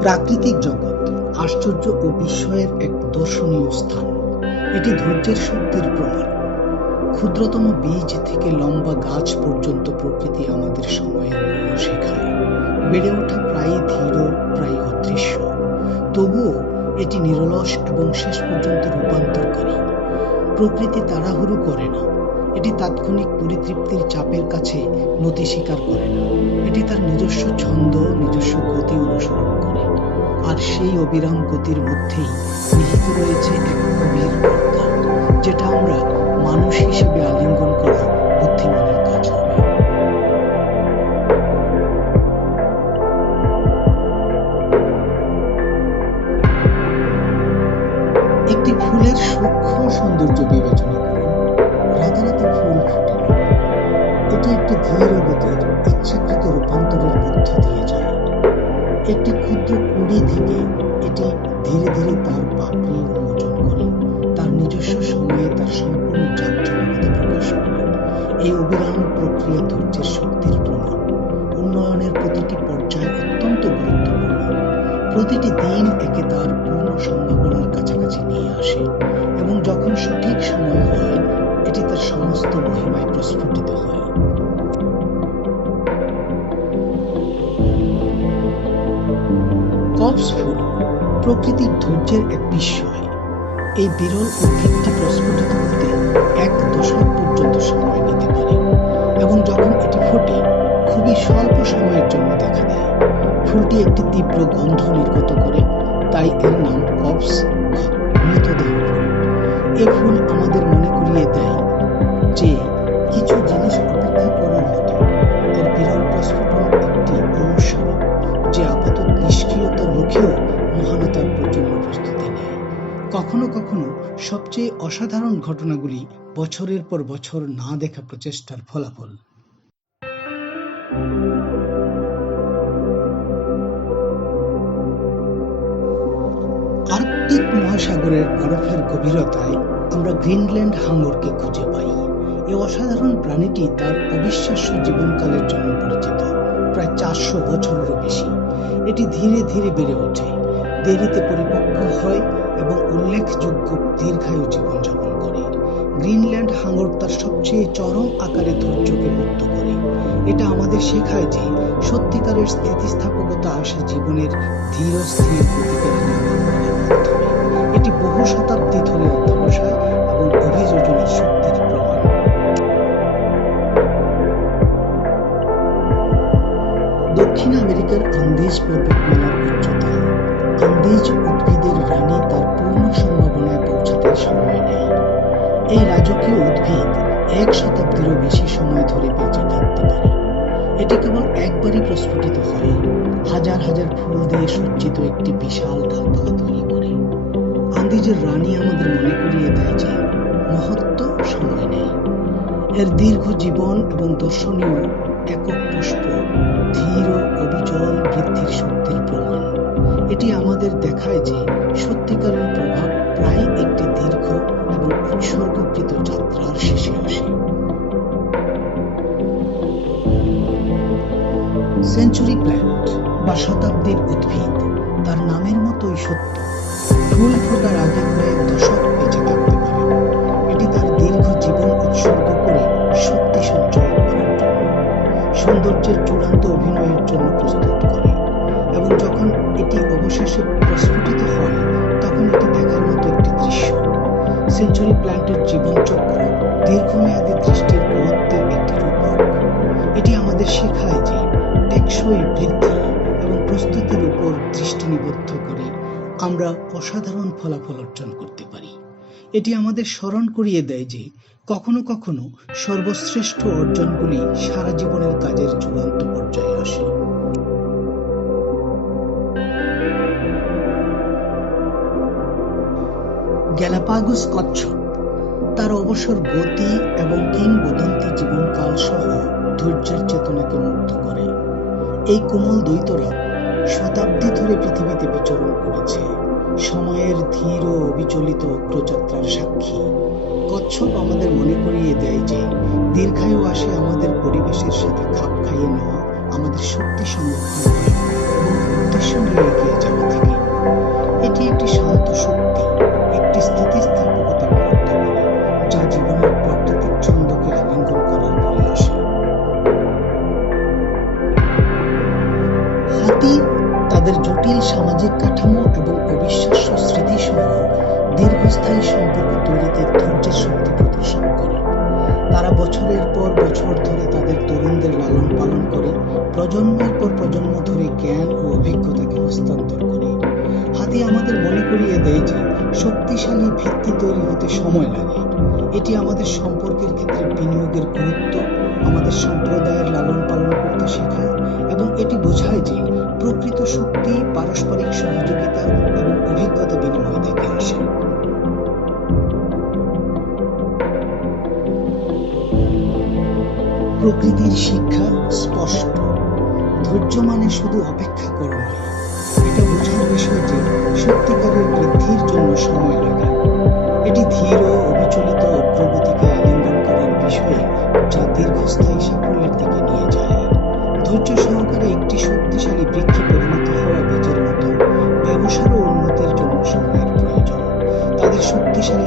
প্রাকৃতিক জগৎ আশ্চর্য ও বিস্ময়ের এক দর্শনীয় স্থান। এটি ধৈর্যের শক্তির প্রমাণ। ক্ষুদ্রতম বীজ থেকে লম্বা গাছ পর্যন্ত প্রকৃতি আমাদের সময়ের মূল্য শেখায় বেড়ে ওঠা প্রায় ধীর, প্রায় অদৃশ্য। তবুও এটি নিরলস এবং শেষ পর্যন্ত রূপান্তরকারী। প্রকৃতি তাড়াহুড়ো করে না। এটি তাৎক্ষণিক পরিতৃপ্তির চাপের কাছে নতি স্বীকার করে না। এটি তার নিজস্ব ছন্দ, নিজস্ব গতি অনুসরণ করে। আর সেই অবিরাম গতির মধ্যেই নিহিত রয়েছে এক গভীর প্রজ্ঞা যেটা আমরা মানুষ হিসেবে আলিঙ্গন করা বুদ্ধিমানের কাজ হবে একটি ফুলের সূক্ষ্ম সৌন্দর্য বিবেচনা ধীর ইচ্ছাকৃত রূপান্তরের মধ্য দিয়ে যায়। একটি ক্ষুদ্র কুড়ি থেকে এটি ধীরে ধীরে তার পাপড়ি উন্মোচন করে। তার নিজস্ব সময়ে তার সম্পূর্ণ জাঁকজমকতা প্রকাশ করে। এই অবিরাম প্রক্রিয়া ধৈর্যের শক্তির প্রমাণ। উন্নয়নের প্রতিটি পর্যায় অত্যন্ত গুরুত্বপূর্ণ। প্রতিটি দিন একে তার পূর্ণ সম্ভাবনার কাছাকাছি নিয়ে আসে এবং যখন সঠিক সময় হয়, এটি তার সমস্ত মহিমায় প্রস্ফুটিত হয়। প্রকৃতির ধৈর্যের এক বিস্ময়। এই বিরল উদ্ভিদটি প্রস্ফুটিত হতে এক দশক পর্যন্ত সময় নিতে পারে এবং যখন এটি ফোটে, খুবই স্বল্প সময়ের জন্য দেখা দেয়। ফুলটি একটি তীব্র গন্ধ নির্গত করে, তাই এর নাম কপস মৃতদেহ ফুল। এ ফুল কখনো কখনো সবচেয়ে অসাধারণ ঘটনাগুলি বছরের পর বছর না দেখা প্রচেষ্টার ফলাফল। আর্কটিক মহাসাগরের বরফের গভীরতায় আমরা গ্রিনল্যান্ড হাঙরকে খুঁজে পাই। এই অসাধারণ প্রাণীটি তার অবিশ্বাস্য জীবনকালের জন্য পরিচিত, প্রায় চারশো বছরেরও বেশি। এটি ধীরে ধীরে বেড়ে ওঠে। দেরিতে পরিপক্ক হয় এবং উল্লেখযোগ্য দীর্ঘায়ু জীবনযাপন করে। গ্রিনল্যান্ড হাঙর তার সবচেয়ে চরম আকারে ধৈর্যকে মুক্ত করে। এটা আমাদের শেখায় যে সত্যিকারের স্থিতিস্থাপকতা আসে জীবনের ধীর স্থির গতিকে আলিঙ্গন মাধ্যমে। এটি বহু শতাব্দী ধরে অধ্যবসায় এবং অভিযোজনের শক্তির প্রমাণ। দক্ষিণ আমেরিকার আন্দিজ পর্বতমালার উচ্চতা। আন্দিজ উদ্ভিদের রানী তার এই রাজকীয় উদ্ভিদ এক শতাব্দীরও বেশি সময় ধরে বেঁচে থাকতে পারে। এটি কেবল একবারই প্রস্ফুটিত হয় হাজার হাজার ফুল দিয়ে সজ্জিত একটি বিশাল ডালপালা তৈরি করে। আন্দিজের রানী আমাদের মনে করিয়ে দেয় যে, মহত্ব সময় নেই। এর দীর্ঘ জীবন এবং দর্শনীয় একক পুষ্প, ধীর অবিচল বৃদ্ধির শক্তির প্রমাণ। এটি আমাদের দেখায় যে সত্যিকারের প্রভাব সেঞ্চুরি প্ল্যান্ট বা শতাব্দীর উদ্ভিদ, তার নামের মতোই সত্য। ফুল ফোটার আগে কয়েক দশক বেঁচে থাকতে পারে। এটি তার দীর্ঘ জীবন উৎসর্গ করে শক্তি সঞ্চয় করার জন্য, সৌন্দর্যের চূড়ান্ত অভিনয়ের জন্য প্রস্তুত করে এবং যখন এটি অবশেষে প্রস্ফুটিত হয়, তখন এটি দেখার মতো একটি দৃশ্য। সেঞ্চুরি প্ল্যান্টের জীবনচক্র দীর্ঘমেয়াদী টেকসই বৃদ্ধি এবং প্রস্তুতির উপর দৃষ্টি নিবদ্ধ করে আমরা অসাধারণ ফলাফল অর্জন করতে পারি। এটি আমাদের স্মরণ করিয়ে দেয় যে কখনো কখনো সর্বশ্রেষ্ঠ অর্জনগুলি সারা জীবনের কাজের চূড়ান্ত পর্যায়ে আসে। গ্যালাপাগোস কচ্ছপ তার অবসর গতি এবং কিংবদন্তি জীবনকাল সহ ধৈর্যের চেতনাকে মুগ্ধ করে। এই কোমল দ্বৈতরা শতাব্দী ধরে পৃথিবীতে বিচরণ করেছে। সময়ের ধীর ও অবিচলিত অগ্রযাত্রার সাক্ষী। কচ্ছপ আমাদের মনে করিয়ে দেয় যে, দীর্ঘায়ু আসে আমাদের পরিবেশের সাথে খাপ খাইয়ে নেওয়া আমাদের শক্তি সংরক্ষণ উদ্দেশ্য নিয়ে এগিয়ে যাওয়া থেকে। এটি একটি শান্ত শক্তি, একটি স্থিতিস্থাপকতা হাতি তাদের জটিল সামাজিক কাঠামো এবং অবিশ্বাস্য স্মৃতি সহ দীর্ঘস্থায়ী সম্পর্ক তৈরিতে ধৈর্যের শক্তি প্রদর্শন করে। তারা বছরের পর বছর ধরে তাদের তরুণদের লালন পালন করে, প্রজন্মের পর প্রজন্ম ধরে জ্ঞান ও অভিজ্ঞতাকে হস্তান্তর করে। হাতি আমাদের মনে করিয়ে দেয় যে, শক্তিশালী ভিত্তি তৈরি হতে সময় লাগে। এটি আমাদের সম্পর্কের ক্ষেত্রে বিনিয়োগের গুরুত্ব, আমাদের সম্প্রদায়ের লালন পালন করতে শেখায় এবং এটি বোঝায় যে প্রকৃত শক্তি, পারস্পরিক সহযোগিতা এবং অভিজ্ঞতা বিনিময় থেকে আসে প্রকৃতির শিক্ষা স্পষ্ট। ধৈর্য মানে শুধু অপেক্ষা করো। এটা বোঝার বিষয় যে সত্যিকারের বৃদ্ধির জন্য সময়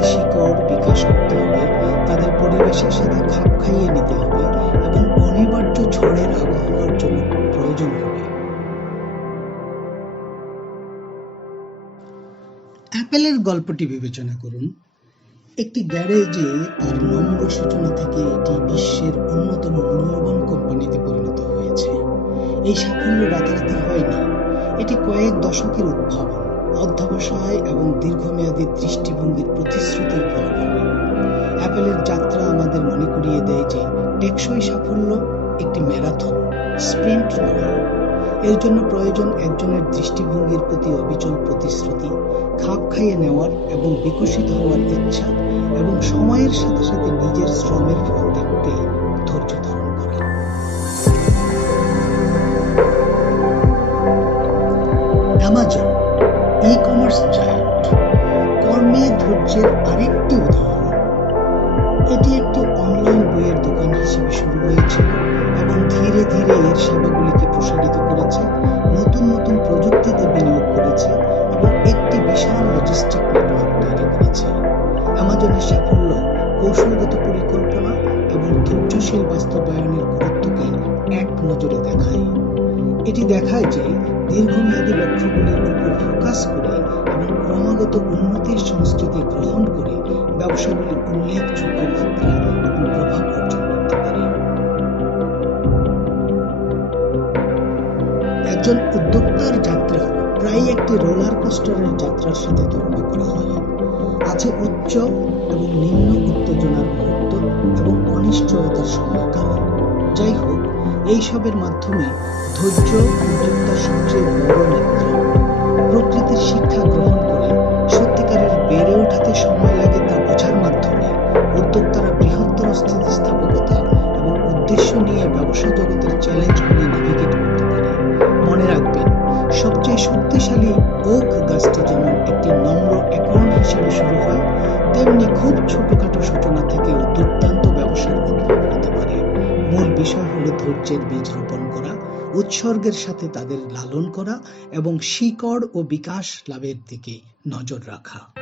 শিকড় বিকাশ করতে হবে, তাদের পরিবেশের সাথে খাপ খাইয়ে নিতে হবে এবং অনিবার্য ঝড়ের আবহাওয়ার জন্য প্রয়োজন হবে। অ্যাপেলের গল্পটি বিবেচনা করুন। একটি গ্যারেজে তার নম্র সূচনা থেকে এটি বিশ্বের অন্যতম মূল্যবান কোম্পানিতে পরিণত হয়েছে। এই সাফল্য রাতারাতি হয়নি। এটি কয়েক দশকের উদ্ভাবন। অধ্যবসায় এবং দীর্ঘমেয়াদী দৃষ্টিভঙ্গির প্রতিশ্রুতির ফলাফল। অ্যাপেলের যাত্রা আমাদের মনে করিয়ে দেয় যে টেকসই সাফল্য একটি ম্যারাথন, স্প্রিন্ট নয়। এর জন্য প্রয়োজন একজনের দৃষ্টিভঙ্গির প্রতি অবিচল প্রতিশ্রুতি, খাপ খাইয়ে নেওয়ার এবং বিকশিত হওয়ার ইচ্ছা এবং সময়ের সাথে সাথে নিজের শ্রমের ফল দেখতে ধৈর্য ধারণ ধীরে এর সেবাগুলিকে প্রসারিত করেছে, নতুন নতুন প্রযুক্তিতে বিনিয়োগ করেছে এবং একটি বিশাল লজিস্টিক নেটওয়ার্ক তৈরি করেছে। অ্যামাজনের সাফল্য, কৌশলগত পরিকল্পনা এবং ধৈর্যশীল বাস্তবায়নের গুরুত্বকে এক নজরে দেখায়। এটি দেখায় যে দীর্ঘমেয়াদী লক্ষ্যগুলির উপর ফোকাস করে এবং ক্রমাগত উন্নতির সংস্কৃতি গ্রহণ করে ব্যবসাগুলি উল্লেখযোগ্য মাত্রা এবং একজন উদ্যোক্তার যাত্রা প্রায় একটি রোলার কোস্টারের যাত্রার সাথে তুলনা করা হয়। আছে উচ্চ এবং নিম্ন উত্তেজনার মুহূর্ত এবং অনিশ্চয়তার সময়কাল। যাই হোক, এইসবের মাধ্যমে ধৈর্য উদ্যোক্তার সবচেয়ে বড় নেত্র খুব ছোটখাটো সূচনা থেকে দুর্দান্ত ব্যবসার উদ্ভব হতে পারে। মূল বিষয় হলো ধৈর্যের বীজ রোপণ করা, উৎসর্গের সাথে তাদের লালন করা এবং শিকড় ও বিকাশ লাভের দিকে নজর রাখা।